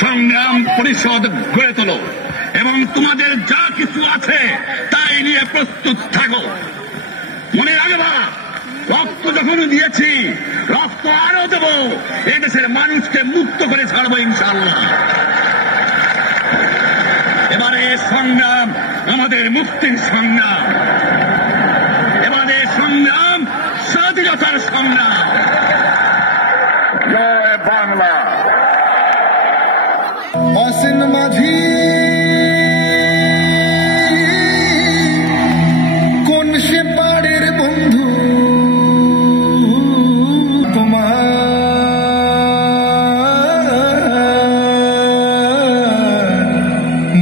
সংগ্রাম পরিষদ গড়ে তোলো এবং তোমাদের যা কিছু আছে তাই নিয়ে প্রস্তুত থাকো। মনে রাখবা, রক্ত যখন দিয়েছি, রক্ত আরো দেব, এই দেশের মানুষকে মুক্ত করে ছাড়বো ইনশাআল্লাহ। এবারে সংগ্রাম আমাদের মুক্তির সংগ্রাম, এবারে সংগ্রাম স্বাধীনতার সংগ্রাম। জয় বাংলা। অসীন মাঝি কোন সে পাড়ের বন্ধু, তোমার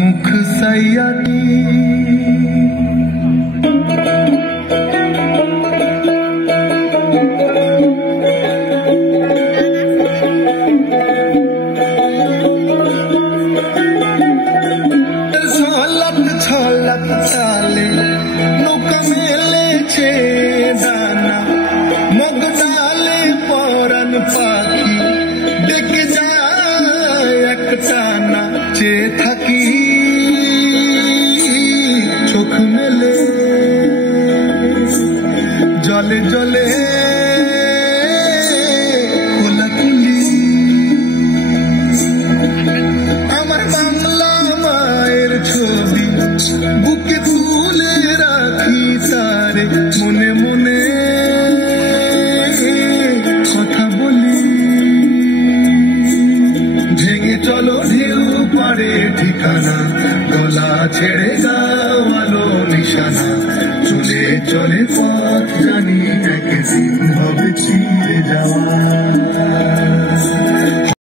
মুখ সাইয়ানি ছলাক চালে নৌকা মেলেছে দানা, মগডালে পরাণ পাখি ডেকে যায় এক টানা। চেয়ে থাকি চোখ মেলে, জলে জলে কোলাকুলি। আমার বাংলা মায়ের ছবি বুকে তুলে রাখি তারে, মনে মনে কথা বলি। ভেঙে চলো ঢেউ পারে ঠিকানা, গলা ছেড়ে